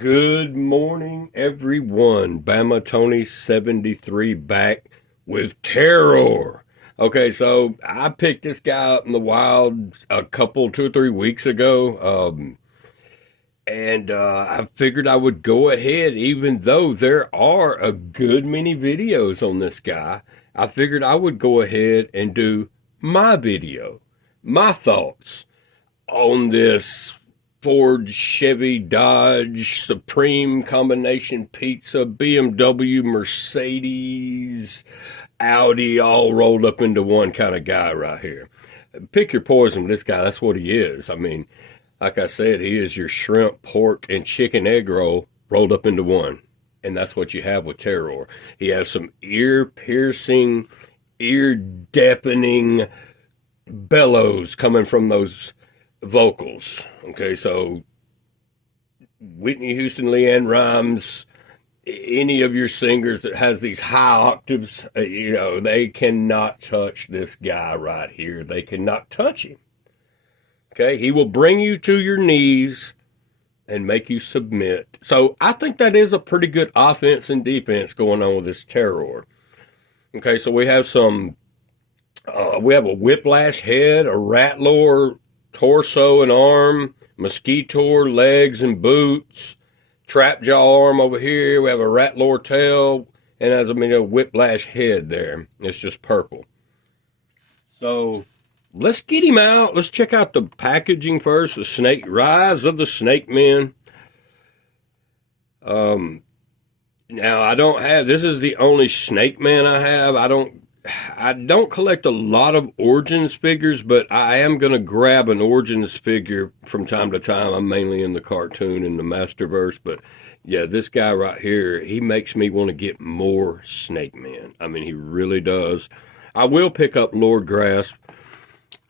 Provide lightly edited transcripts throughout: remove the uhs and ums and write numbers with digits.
Good morning, everyone. Bama Tony 73 back with Terroar. Okay, so I picked this guy up in the wild a couple, 2 or 3 weeks ago. I figured I would go ahead, even though there are a good many videos on this guy. I figured I would go ahead and do my video, my thoughts on this Ford, Chevy, Dodge, Supreme combination pizza, BMW, Mercedes, Audi, all rolled up into one kind of guy right here. Pick your poison with this guy. That's what he is. I mean, like I said, he is your shrimp, pork, and chicken egg roll rolled up into one. And that's what you have with Terroar. He has some ear-piercing, ear-deafening bellows coming from those vocals. Okay, so Whitney Houston, LeAnn Rimes, any of your singers that has these high octaves, they cannot touch this guy right here. They cannot touch him. Okay, he will bring you to your knees and make you submit. So I think that is a pretty good offense and defense going on with this Terroar. Okay, so we have we have a whiplash head, a rattler torso and arm, mosquitoer legs and boots, trap jaw arm over here. We have a rattler tail, and as a whiplash head there. It's just purple. So let's get him out. Let's check out the packaging first. The Snake Rise of the Snake Men. Now I don't have. This is the only Snake Man I have. I don't collect a lot of Origins figures, but I am going to grab an Origins figure from time to time. I'm mainly in the cartoon and the Masterverse, but yeah, this guy right here, he makes me want to get more Snake Man. I mean, he really does. I will pick up Lord Grasp.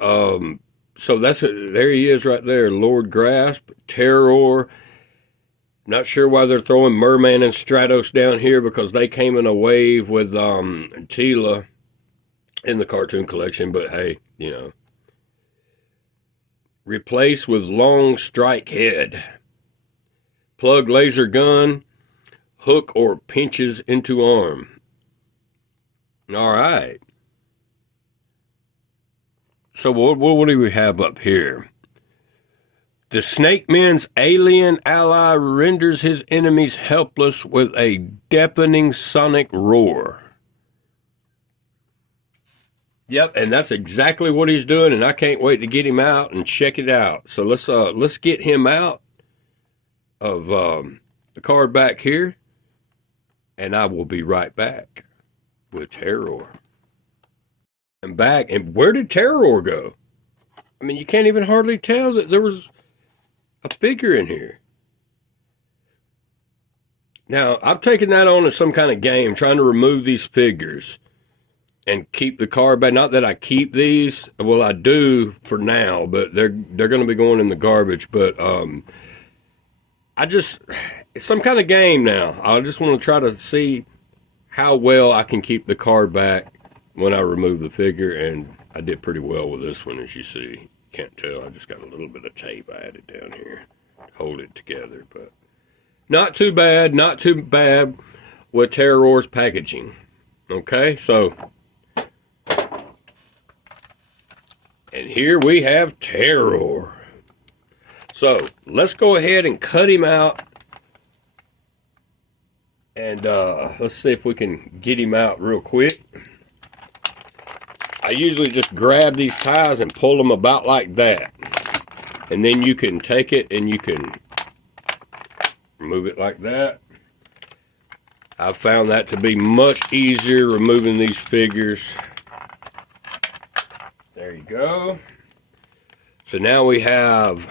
So there he is right there, Lord Grasp, Terroar. Not sure why they're throwing Merman and Stratos down here, because they came in a wave with Tila in the cartoon collection, but hey, replace with long strike head, plug laser gun, hook or pinches into arm. All right. So what do we have up here? The Snake Man's alien ally renders his enemies helpless with a deafening sonic roar. Yep, and that's exactly what he's doing, and I can't wait to get him out and check it out. So let's get him out of the card back here, and I will be right back with Terroar. I'm back, and where did Terroar go? I mean, you can't even hardly tell that there was a figure in here. Now, I've taken that on as some kind of game, trying to remove these figures and keep the card back. Not that I keep these. Well, I do for now, but they're going to be going in the garbage. But it's some kind of game now. I just want to try to see how well I can keep the card back when I remove the figure, and I did pretty well with this one, as you see. Can't tell. I just got a little bit of tape I added down here to hold it together, but not too bad. Not too bad with Terroar's packaging. Okay, so and here we have Terroar. So let's go ahead and cut him out, and let's see if we can get him out real quick. I usually just grab these ties and pull them about like that. And then you can take it and you can remove it like that. I've found that to be much easier, removing these figures. There you go. So now we have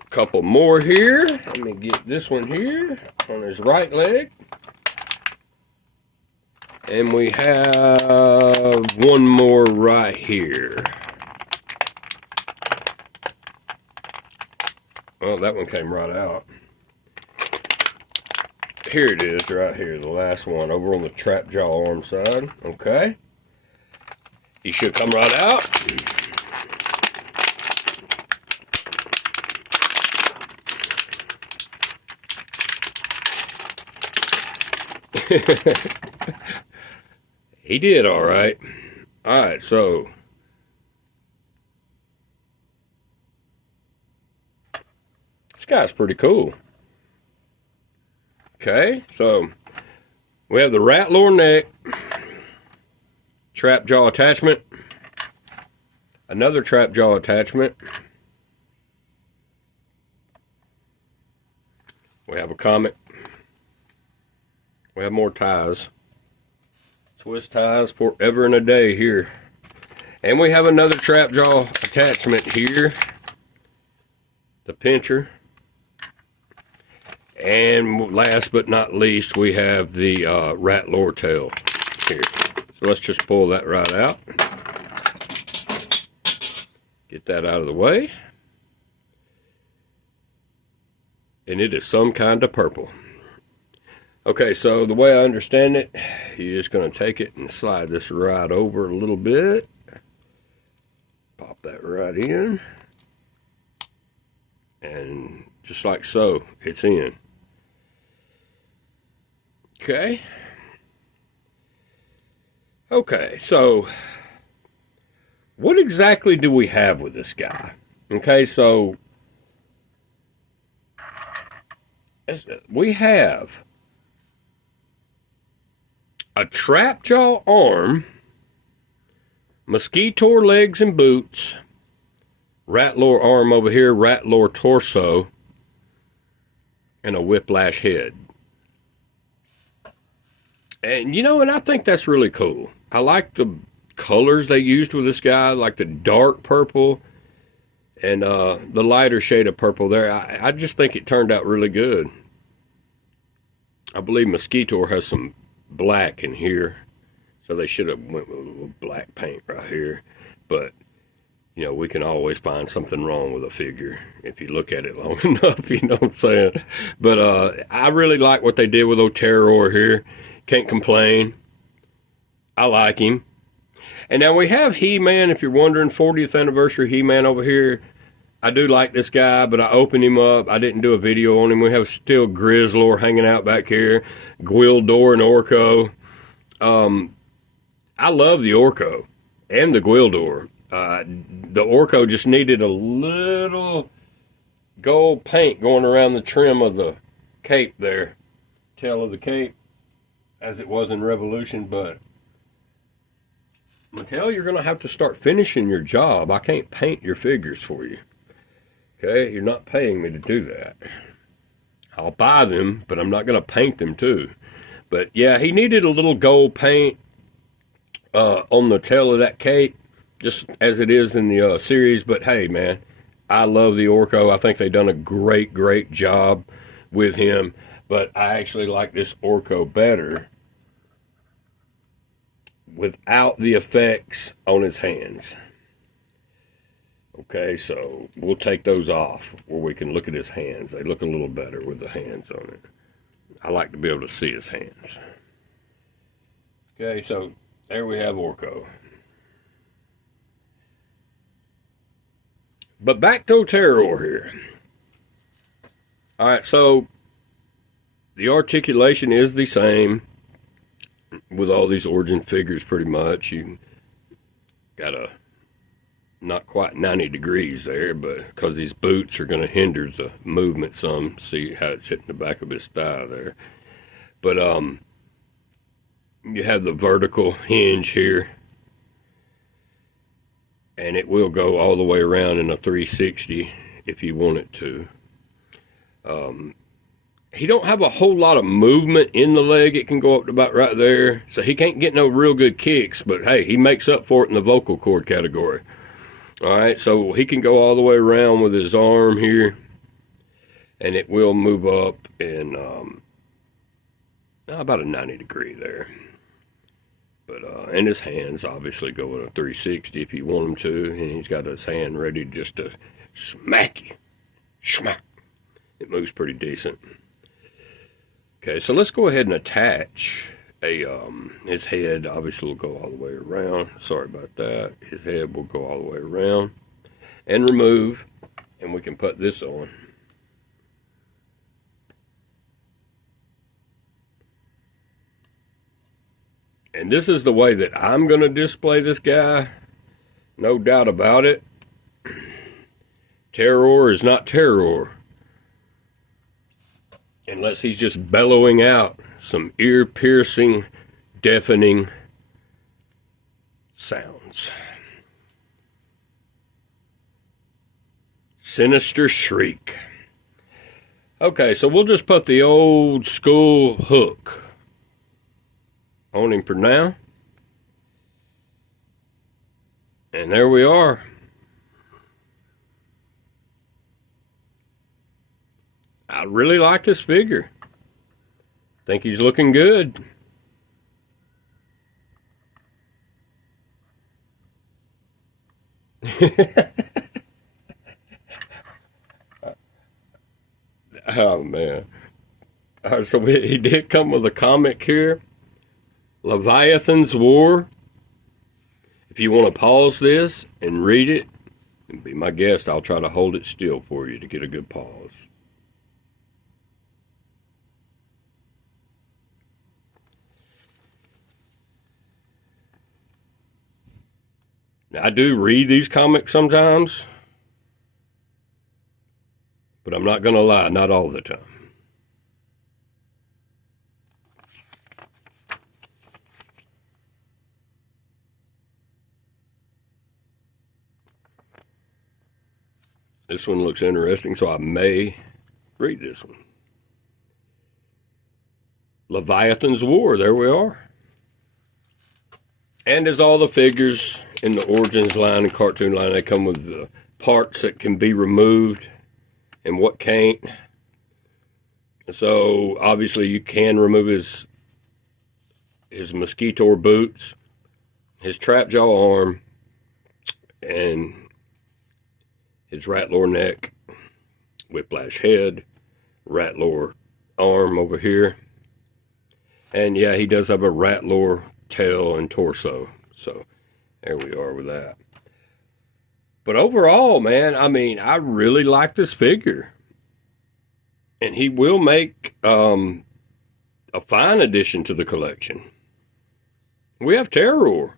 a couple more here. Let me get this one here on his right leg. And we have one more right here. Well, that one came right out. Here it is right here, the last one, over on the trap jaw arm side. Okay. He should come right out. He did all right. All right, so this guy's pretty cool. Okay, so we have the rat lore neck, trap jaw attachment, another trap jaw attachment. We have a comet. We have more ties. Swiss ties forever and a day here. And we have another trap jaw attachment here. The pincher. And last but not least, we have the rat lore tail here. So let's just pull that right out. Get that out of the way. And it is some kind of purple. Okay, so the way I understand it, you're just going to take it and slide this right over a little bit. Pop that right in. And just like so, it's in. Okay. Okay, so what exactly do we have with this guy? Okay, so we have a trap jaw arm, mosquito legs and boots, rat lore arm over here, rat lore torso, and a whiplash head. And you know, and I think that's really cool. I like the colors they used with this guy, like the dark purple and the lighter shade of purple there. I just think it turned out really good. I believe Mosquito has some black in here, so they should have went with a little black paint right here. But you know, we can always find something wrong with a figure if you look at it long enough, you know what I'm saying? But I really like what they did with old Terroar here. Can't complain. I like him. And now we have He-Man, if you're wondering, 40th anniversary He-Man over here. I do like this guy, but I opened him up. I didn't do a video on him. We have still Grizzlor hanging out back here. Gwildor and Orko. I love the Orko and the Gwildor. The Orko just needed a little gold paint going around the trim of the cape there. Tail of the cape, as it was in Revolution, but Mattel, you're going to have to start finishing your job. I can't paint your figures for you. Okay, you're not paying me to do that. I'll buy them, but I'm not going to paint them too. But yeah, he needed a little gold paint on the tail of that cape, just as it is in the series. But hey, man, I love the Orko. I think they've done a great job with him. But I actually like this Orko better without the effects on his hands. Okay, so we'll take those off where we can look at his hands. They look a little better with the hands on it. I like to be able to see his hands. Okay, so there we have Orko. But back to Terroar here. Alright, so the articulation is the same with all these origin figures pretty much. You got a not quite 90 degrees there, but because these boots are going to hinder the movement some. See how it's hitting the back of his thigh there. But you have the vertical hinge here, and it will go all the way around in a 360 if you want it to. He don't have a whole lot of movement in the leg. It can go up to about right there, so he can't get no real good kicks, but hey, he makes up for it in the vocal cord category. Alright, so he can go all the way around with his arm here, and it will move up in about a 90 degree there. But and his hands obviously go at a 360 if you want him to, and he's got his hand ready just to smack you. Smack. It moves pretty decent. Okay, so let's go ahead and attach his head. Obviously will go all the way around. Sorry about that. His head will go all the way around and remove, and we can put this on. And this is the way that I'm going to display this guy. No doubt about it. Terroar is not Terroar unless he's just bellowing out some ear-piercing, deafening sounds. Sinister Shriek. Okay, so we'll just put the old school hook on him for now. And there we are. I really like this figure. Think he's looking good. Oh man. So he did come with a comic here. Leviathan's War. If you want to pause this and read it, and be my guest, I'll try to hold it still for you to get a good pause. Now, I do read these comics sometimes, but I'm not going to lie, not all the time. This one looks interesting, so I may read this one. Leviathan's War, there we are. And as all the figures in the Origins line and cartoon line, they come with the parts that can be removed and what can't. So obviously you can remove his Mosquitor boots, his Trapjaw arm, and his Ratlore neck, Whiplash head, Ratlore arm over here. And yeah, he does have a Ratlore tail and torso. So there we are with that. But overall, man, I mean, I really like this figure. And he will make a fine addition to the collection. We have Terroar.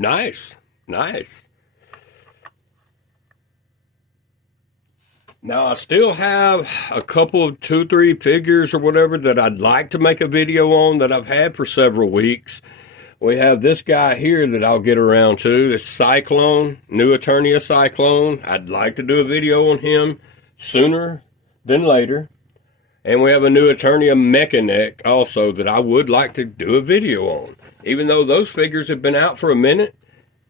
Nice, nice. Now, I still have a couple of 2-3 figures or whatever that I'd like to make a video on that I've had for several weeks. We have this guy here that I'll get around to, this Cyclone, New Eternia Cyclone. I'd like to do a video on him sooner than later. And we have a New Eternia Mechanic also that I would like to do a video on. Even though those figures have been out for a minute,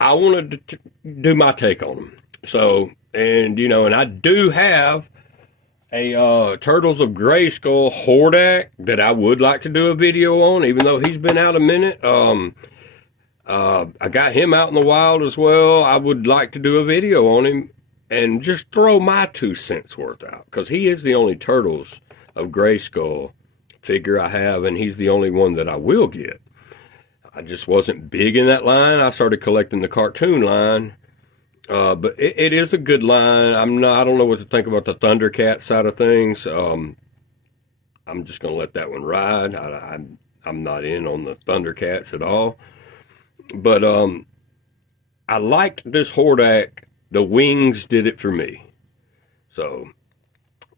I wanted to do my take on them. So, and you know, and I do have a Turtles of Grayskull Hordak that I would like to do a video on, even though he's been out a minute. I got him out in the wild as well. I would like to do a video on him and just throw my 2 cents worth out, because he is the only Turtles of Grayskull figure I have, and he's the only one that I will get. I just wasn't big in that line. I started collecting the cartoon line, but it is a good line. I don't know what to think about the Thundercat side of things. I'm just gonna let that one ride. I'm not in on the Thundercats at all, but I liked this Hordak. The wings did it for me, so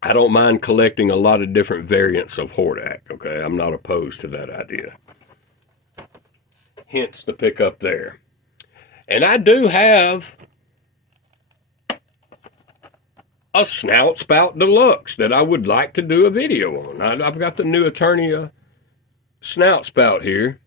I don't mind collecting a lot of different variants of Hordak. Okay, I'm not opposed to that idea. Hence the pickup there. And I do have a Snout Spout Deluxe that I would like to do a video on. I've got the New Eternia Snout Spout here,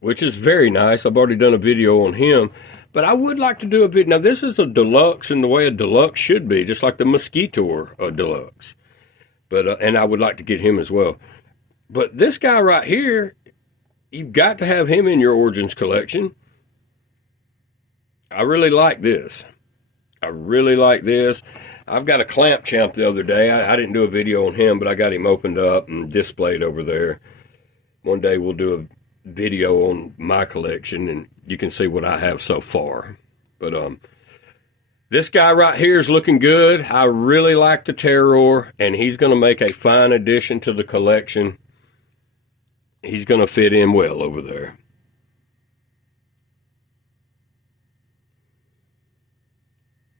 which is very nice. I've already done a video on him, but I would like to do a video. Now, this is a deluxe in the way a deluxe should be, just like the Mosquitor Deluxe. But and I would like to get him as well. But this guy right here, you've got to have him in your Origins collection. I really like this. I really like this. I've got a Clamp Champ the other day. I didn't do a video on him, but I got him opened up and displayed over there. One day we'll do video on my collection, and you can see what I have so far. But this guy right here is looking good. I really like the Terroar, and he's going to make a fine addition to the collection. He's going to fit in well over there.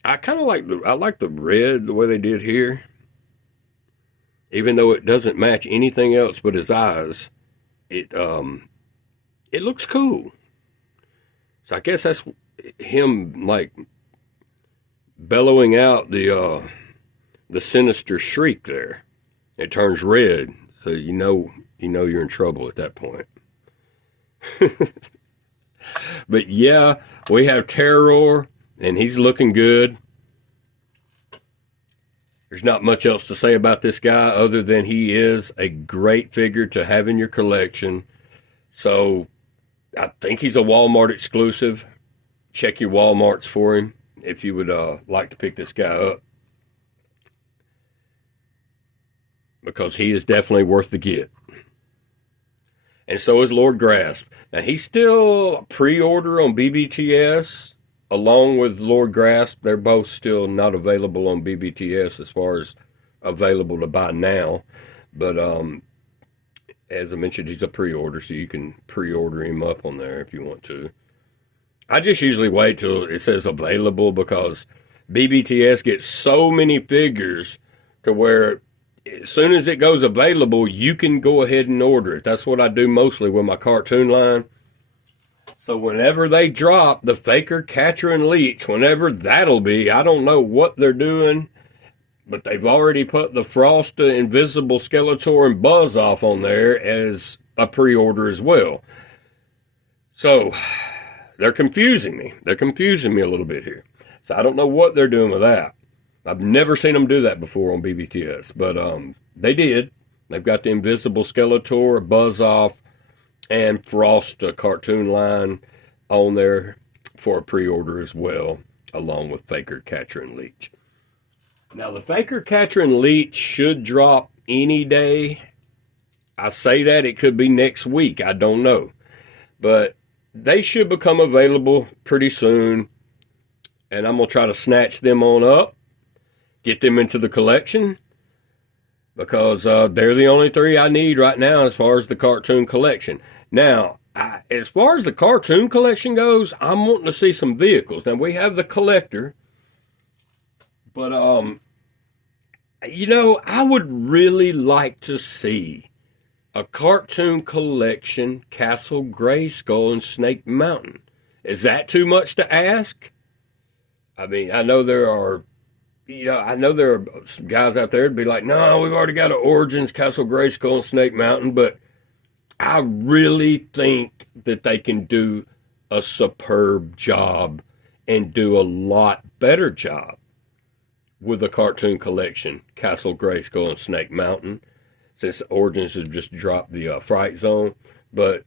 I kind of like the red, the way they did here. Even though it doesn't match anything else but his eyes, it looks cool. So I guess that's him like bellowing out the sinister shriek there. It turns red, so you know you're in trouble at that point. But yeah, we have Terroar, and he's looking good. There's not much else to say about this guy other than he is a great figure to have in your collection. So I think he's a Walmart exclusive. Check your Walmarts for him if you would like to pick this guy up, because he is definitely worth the get. And so is Lord Grasp. Now, he's still pre-order on BBTS along with Lord Grasp. They're both still not available on BBTS as far as available to buy now. But as I mentioned, he's a pre-order, so you can pre-order him up on there if you want to. I just usually wait till it says available, because BBTS gets so many figures to where as soon as it goes available, you can go ahead and order it. That's what I do mostly with my cartoon line. So whenever they drop the Faker, Catcher, and Leech, whenever that'll be, I don't know what they're doing, but they've already put the Frosta, Invisible, Skeletor, and Buzz off on there as a pre-order as well. So they're confusing me. They're confusing me a little bit here. So I don't know what they're doing with that. I've never seen them do that before on BBTS, but they did. They've got the Invisible Skeletor, Buzz off, and Frosta cartoon line on there for a pre-order as well, along with Faker, Catcher, and Leech. Now, the Faker, Catcher, and Leech should drop any day. I say that, it could be next week. I don't know. But they should become available pretty soon, and I'm going to try to snatch them on up, get them into the collection, because they're the only three I need right now as far as the cartoon collection. Now, as far as the cartoon collection goes, I'm wanting to see some vehicles. Now, we have the collector, but, I would really like to see a cartoon collection Castle Grayskull and Snake Mountain. Is that too much to ask? I mean, I know there are guys out there that'd be like, no, we've already got an Origins, Castle Grayskull, and Snake Mountain, but I really think that they can do a superb job and do a lot better job with a cartoon collection, Castle Grayskull and Snake Mountain, since Origins has just dropped the Fright Zone. But,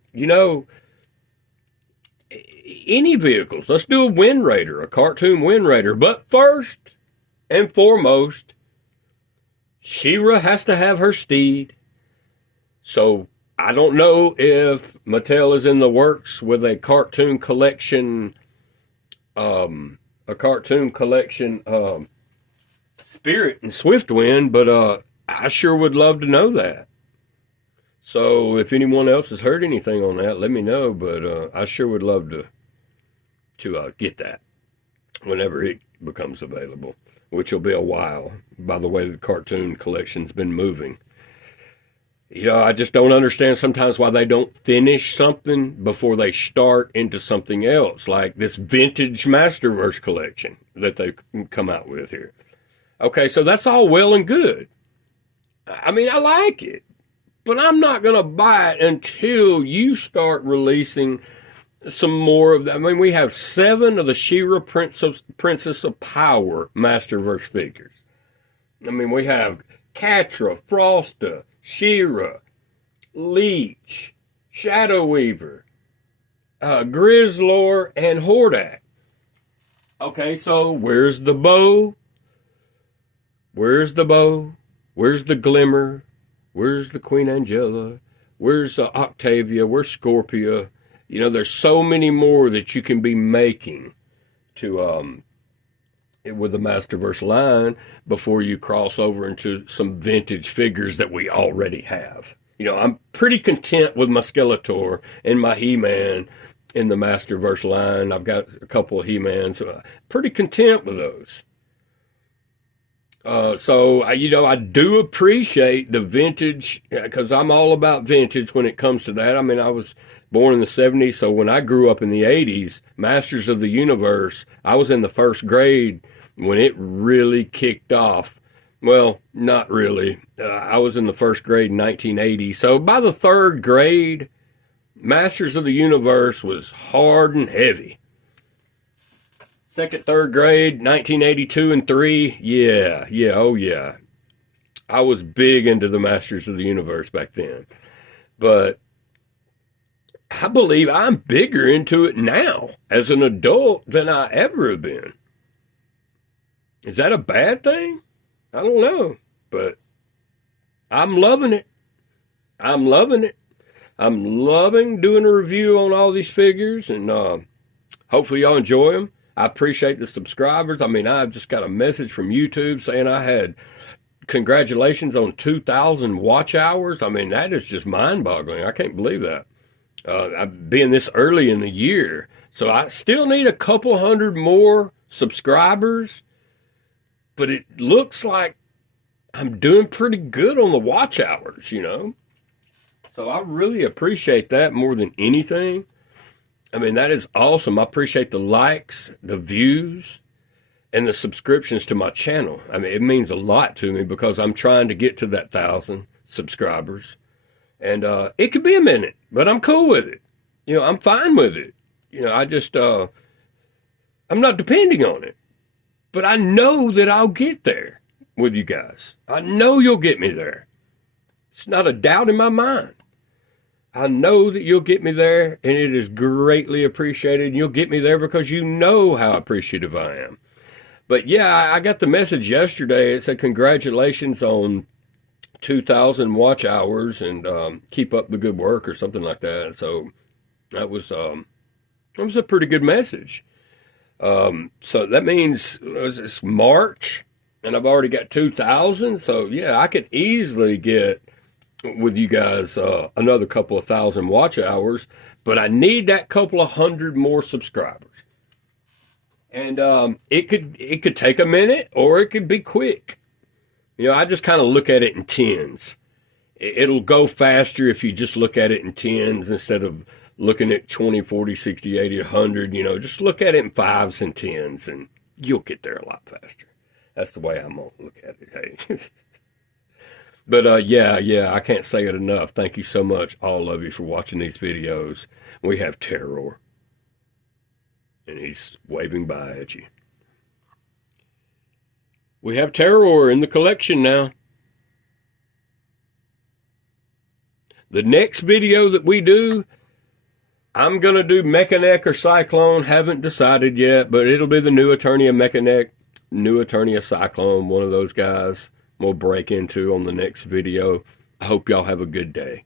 any vehicles. Let's do a Wind Raider, a cartoon Wind Raider. But first and foremost, She-Ra has to have her steed. So I don't know if Mattel is in the works with a cartoon collection, Spirit and Swiftwind, but I sure would love to know that. So if anyone else has heard anything on that, let me know. But I sure would love to get that whenever it becomes available, which will be a while, by the way the cartoon collection's been moving. I just don't understand sometimes why they don't finish something before they start into something else, like this vintage Masterverse collection that they come out with here. Okay, so that's all well and good. I mean, I like it, but I'm not going to buy it until you start releasing some more of that. I mean, we have 7 of the She-Ra Princess of Power Masterverse figures. I mean, we have Catra, Frosta, She-Ra, Leech, Shadow Weaver, Grizzlor, and Hordak. Okay, so where's the bow? Where's the bow? Where's the glimmer? Where's the Queen Angela? Where's Octavia? Where's Scorpia? You know, there's so many more that you can be making to with the Masterverse line before you cross over into some vintage figures that we already have. You know, I'm pretty content with my Skeletor and my He-Man in the Masterverse line. I've got a couple of He-Mans. Pretty content with those. You know, I do appreciate the vintage, because I'm all about vintage when it comes to that. I mean, I was born in the 70s, so when I grew up in the 80s, Masters of the Universe, I was in the first grade when it really kicked off. Well, not really. I was in the first grade in 1980. So by the third grade, Masters of the Universe was hard and heavy. Second, third grade, 1982 and 3, oh yeah. I was big into the Masters of the Universe back then. But I believe I'm bigger into it now as an adult than I ever have been. Is that a bad thing? I don't know. But I'm loving it. I'm loving it. I'm loving doing a review on all these figures, and hopefully y'all enjoy them. I appreciate the subscribers. I mean, I just got a message from YouTube saying I had congratulations on 2,000 watch hours. I mean, that is just mind-boggling. I can't believe that. Being this early in the year. So I still need a couple hundred more subscribers, but it looks like I'm doing pretty good on the watch hours, you know. So I really appreciate that more than anything. I mean, that is awesome. I appreciate the likes, the views, and the subscriptions to my channel. I mean, it means a lot to me because I'm trying to get to that 1,000 subscribers. And it could be a minute, but I'm cool with it. You know, I'm fine with it. You know, I just, I'm not depending on it. But I know that I'll get there with you guys. I know you'll get me there. It's not a doubt in my mind. I know that you'll get me there, and it is greatly appreciated. And you'll get me there because you know how appreciative I am. But yeah, I got the message yesterday. It said, congratulations on 2,000 watch hours, and keep up the good work, or something like that. So that was a pretty good message. So that means it's March, and I've already got 2,000. So yeah, I could easily get with you guys another couple of thousand watch hours, but I need that couple of hundred more subscribers. And it could take a minute, or it could be quick. You know, I just kind of look at it in tens. It'll go faster if you just look at it in tens instead of looking at 20, 40, 60, 80, 100. You know, just look at it in fives and tens, and you'll get there a lot faster. That's the way I'm going to look at it. Hey. But yeah, I can't say it enough. Thank you so much, all of you, for watching these videos. We have Terroar, and he's waving by at you. We have Terroar in the collection now. The next video that we do, I'm going to do Mechanic or Cyclone. Haven't decided yet, but it'll be the new Eternia Mechanic, new Eternia Cyclone, one of those guys we'll break into on the next video. I hope y'all have a good day.